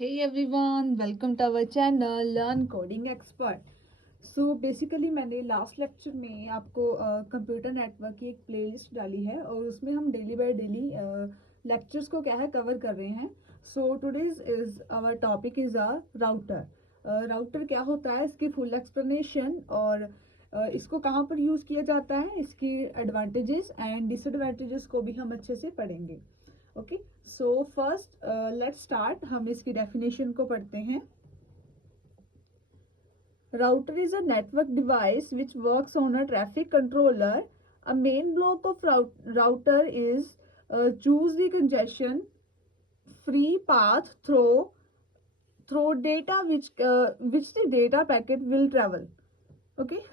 Hey everyone, welcome to our channel Learn Coding Expert. So basically मैंने last lecture में आपको computer network की एक प्लेलिस्ट डाली है और उसमें हम डेली बाय डेली लेक्चर्स को क्या है कवर कर रहे हैं. So today's is our topic is router. Router क्या होता है, इसकी फुल एक्सप्लेनेशन और इसको कहाँ पर यूज़ किया जाता है, इसकी एडवांटेजेस एंड डिसएडवांटेजेस को भी हम अच्छे से पढ़ेंगे. Okay, so first let's start. हम इसकी डेफिनेशन को पढ़ते हैं. Router is a network device which works on a traffic controller. A main block of router is choose the congestion free path through data which the data packet will travel. Okay,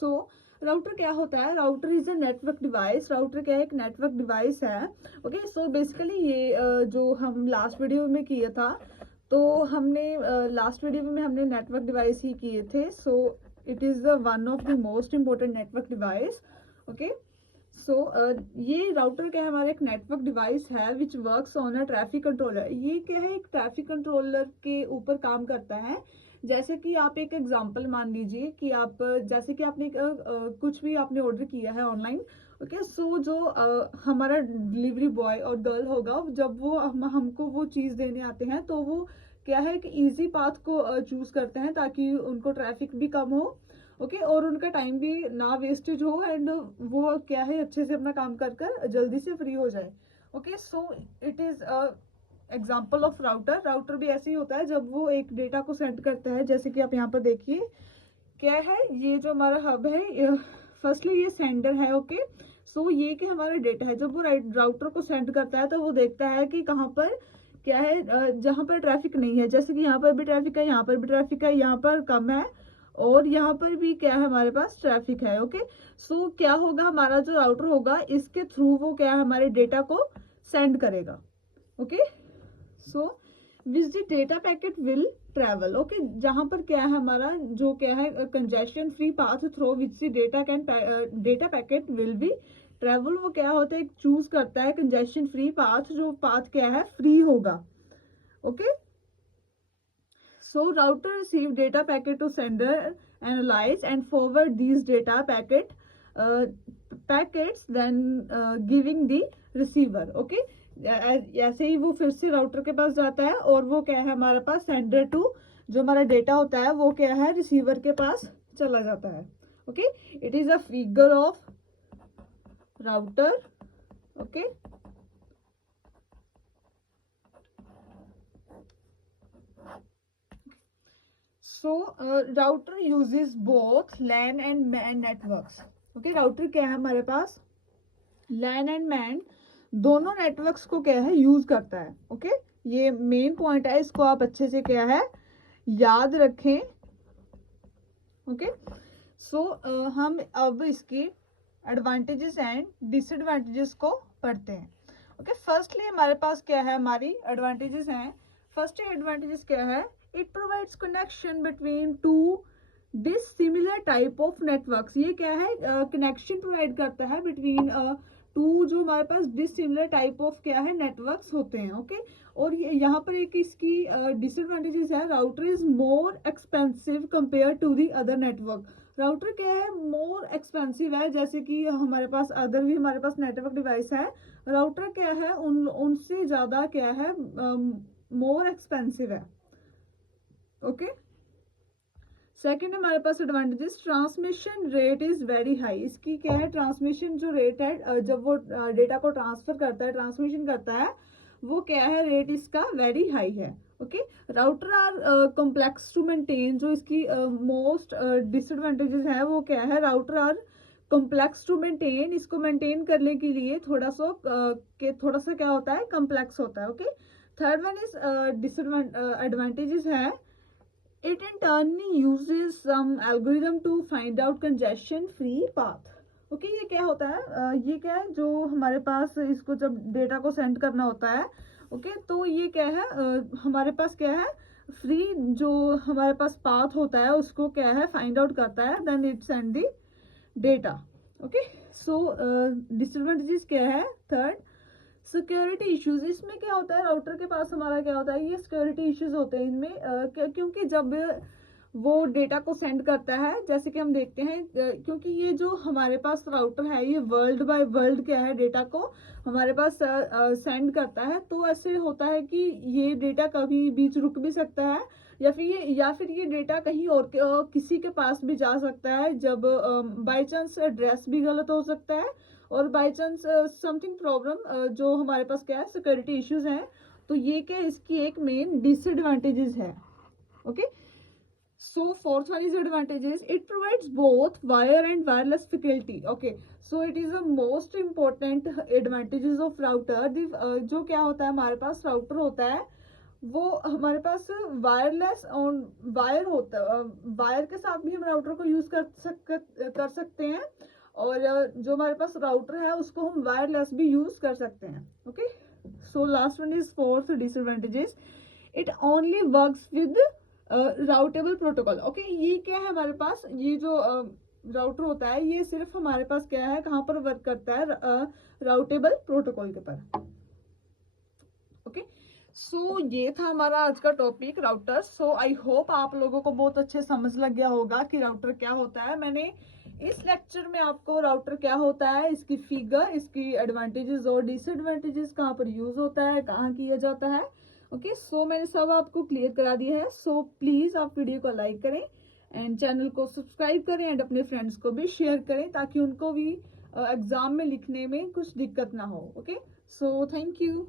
so router क्या होता है? Router is a network device. Router क्या है? एक network device है. Okay, so basically ये जो हम लास्ट वीडियो में किया था, तो हमने लास्ट वीडियो में हमने नेटवर्क डिवाइस ही किए थे. So it is the one of the most important network device. Okay, so ये राउटर क्या है? हमारा एक नेटवर्क डिवाइस है which works on a traffic controller. ये क्या है? एक ट्रैफिक कंट्रोलर के ऊपर काम करता है. जैसे कि आप एक एग्जांपल मान लीजिए कि आप जैसे कि आपने कुछ भी आपने ऑर्डर किया है ऑनलाइन. ओके, सो जो हमारा डिलीवरी बॉय और गर्ल होगा, जब वो हमको वो चीज़ देने आते हैं, तो वो क्या है कि इजी पाथ को चूज़ करते हैं ताकि उनको ट्रैफिक भी कम हो. ओके, और उनका टाइम भी ना वेस्टेज हो एंड वो क्या है अच्छे से अपना काम कर कर जल्दी से फ्री हो जाए. Okay, so it is example of router. Router भी ऐसे ही होता है जब वो एक डेटा को सेंड करता है. जैसे कि आप यहाँ पर देखिए क्या है, ये जो हमारा हब है, फर्स्टली ये सेंडर है. ओके, सो ये कि हमारा डेटा है, जब वो राउटर को सेंड करता है तो वो देखता है कि कहाँ पर क्या है, जहाँ पर ट्रैफिक नहीं है. जैसे कि यहाँ पर भी ट्रैफिक है, यहाँ पर भी ट्रैफिक है, यहाँ पर कम है और यहाँ पर भी क्या है हमारे पास ट्रैफिक है. ओके, सो क्या होगा, हमारा जो राउटर होगा इसके थ्रू वो क्या है हमारे डेटा को सेंड करेगा. Okay, so which the data packet will travel. Okay, जहाँ पर क्या है हमारा जो क्या है congestion free path through which the data packet will be travel. वो क्या होता है, एक चूज करता है कंजेशन फ्री पाथ, जो पाथ क्या है फ्री होगा. Okay, so router receive data packet to sender, analyze and forward these data packets then giving the receiver. Okay, ऐसे ही वो फिर से राउटर के पास जाता है और वो क्या है हमारे पास सेंडर टू जो हमारा डेटा होता है वो क्या है रिसीवर के पास चला जाता है. Okay, it is a figure of router. Okay, so router uses both LAN and MAN networks. Okay, router क्या है हमारे पास लैन एंड मैन दोनों नेटवर्क्स को क्या है यूज करता है. ओके, ये मेन पॉइंट है, इसको आप अच्छे से क्या है याद रखें. ओके, सो हम अब इसकी एडवांटेजेस एंड डिसएडवांटेजेस को पढ़ते हैं. ओके, फर्स्टली हमारे पास क्या है हमारी एडवांटेजेस हैं. फर्स्ट एडवांटेजेस क्या है, it provides connection between two dissimilar type of networks. ये क्या है कनेक्शन प्रोवाइड करता है बिटवीन टू जो हमारे पास डिसिमिलर टाइप ऑफ क्या है नेटवर्क्स होते हैं. ओके, और यहाँ पर एक इसकी डिसएडवांटेजेस है, router is more expensive compare to the other network. Router क्या है मोर एक्सपेंसिव है, जैसे कि हमारे पास अदर भी हमारे पास नेटवर्क डिवाइस है, राउटर क्या है उनसे ज़्यादा क्या है मोर एक्सपेंसिव है. ओके, सेकेंड हमारे पास advantages, transmission rate is very high. इसकी क्या है ट्रांसमिशन जो रेट है, जब वो डेटा को ट्रांसफर करता है ट्रांसमिशन करता है वो क्या है रेट इसका वेरी हाई है. Okay, router are complex to maintain. जो इसकी मोस्ट डिसएडवांटेजेस है वो क्या है, router are complex to maintain. इसको मेंटेन करने के लिए थोड़ा सा क्या होता है कॉम्प्लेक्स होता है. Okay, third one is advantages है, it in turn uses some algorithm to find out congestion free path. Okay, ये क्या होता है, ये क्या है जो हमारे पास इसको जब डेटा को सेंड करना होता है. ओके, तो ये क्या है हमारे पास क्या है फ्री जो हमारे पास पाथ होता है उसको क्या है फाइंड आउट करता है, then it send the data. Okay, so disadvantages क्या है, थर्ड सिक्योरिटी इश्यूज, इसमें क्या होता है, राउटर के पास हमारा क्या होता है, ये सिक्योरिटी इश्यूज होते हैं इनमें, क्योंकि जब वो डेटा को सेंड करता है, जैसे कि हम देखते हैं, क्योंकि ये जो हमारे पास राउटर है ये वर्ल्ड बाय वर्ल्ड क्या है, डेटा को हमारे पास सेंड करता है, तो ऐसे होता है कि ये डेटा कभी बीच रुक भी सकता है, या फिर ये डेटा कहीं और किसी के पास भी जा सकता है, जब बाय चांस एड्रेस भी गलत हो सकता है, और बाय चांस समथिंग प्रॉब्लम, जो हमारे पास क्या है, सिक्योरिटी इश्यूज हैं, तो ये क्या इसकी एक मेन डिसएडवांटेजेस है। Okay, so fourth one is advantages. It provides both wire and wireless fidelity. Okay, so it is the most important advantages of router. जो क्या होता है, हमारे पास राउटर होता है, वो हमारे पास वायरलेस ऑन वायर होता है, वायर के साथ भी हम राउटर को यूज कर सकते हैं, और जो हमारे पास राउटर है उसको हम वायरलेस भी यूज कर सकते हैं। Okay, so last one is fourth disadvantages. It only works with routable protocol. Okay, ये क्या है हमारे पास, ये जो राउटर होता है ये सिर्फ हमारे पास क्या है, कहाँ पर वर्क करता है, राउटेबल प्रोटोकॉल के पर। ओके, सो ये था हमारा आज का topic router. So I hope आप लोगों को बहुत अच्छे समझ लग गया होगा कि राउटर क्या होता है। मैंने इस लेक्चर में आपको राउटर क्या होता है, इसकी फिगर, इसकी एडवांटेजेस और डिसएडवांटेजेस, कहाँ पर यूज होता है, कहाँ किया जाता है। ओके, सो मैंने सब आपको क्लियर करा दिया है। सो प्लीज आप वीडियो को लाइक करें एंड चैनल को सब्सक्राइब करें एंड अपने फ्रेंड्स को भी शेयर करें, ताकि उनको भी एग्जाम में लिखने में कुछ दिक्कत ना हो। Okay, so thank you.